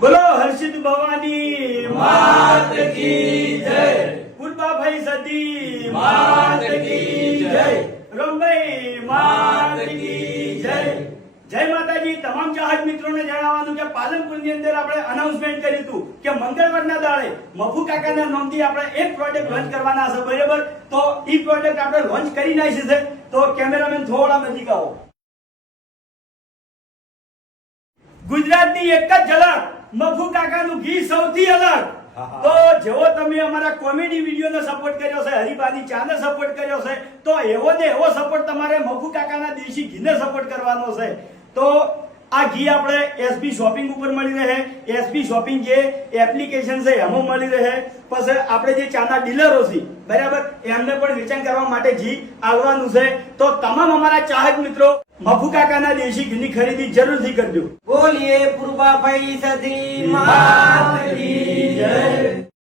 બોલો હર્ષિત ભવાની, માત કી જય. પુરબાભાઈ સતી માત કી જય. રમભાઈ, માત કી જય. જય માતાજી, તમામ ચાહક મિત્રોને જણાવવાનું કે પાલનપુરની અંદર આપણે અનાઉન્સમેન્ટ કર્યું હતું કે મંગળવારના દાડે મફુ કાકાના નામથી આપણે એક પ્રોજેક્ટ લોન્ચ કરવાના છે બરાબર? તો ઈ પ્રોજેક્ટ આપણે લોન્ચ કરી નાખી છે. તો કેમેરામેન થોડા નજીક આવો ગુજરાતની એક જ ઝલક મફુ કાકાનું ઘી સૌથી અલગ. તો જેવો તમે અમારા કોમેડી વિડીયોને સપોર્ટ કર્યો છે હરિભાની ચાને સપોર્ટ કર્યો છે તો એવો ને એવો સપોર્ટ તમારે મફુ કાકાના દેશી ઘીને સપોર્ટ કરવાનો છે. તો આ ઘી આપણે એસબી શોપિંગ ઉપર મળી રહે. એસબી શોપિંગ જે એપ્લિકેશન છે એમાં મળી રહે. પછી આપણે જે ચાના ડીલરો છે બરાબર એમને પણ વેચાણ કરવા માટે ઘી આવવાનું છે. તો તમામ અમારા ચાહક મિત્રો મફુ કાકાના દેશી ઘીની ખરીદી જરૂરથી કરજો. બોલીએ પૂર્વાભાઈ માત. કી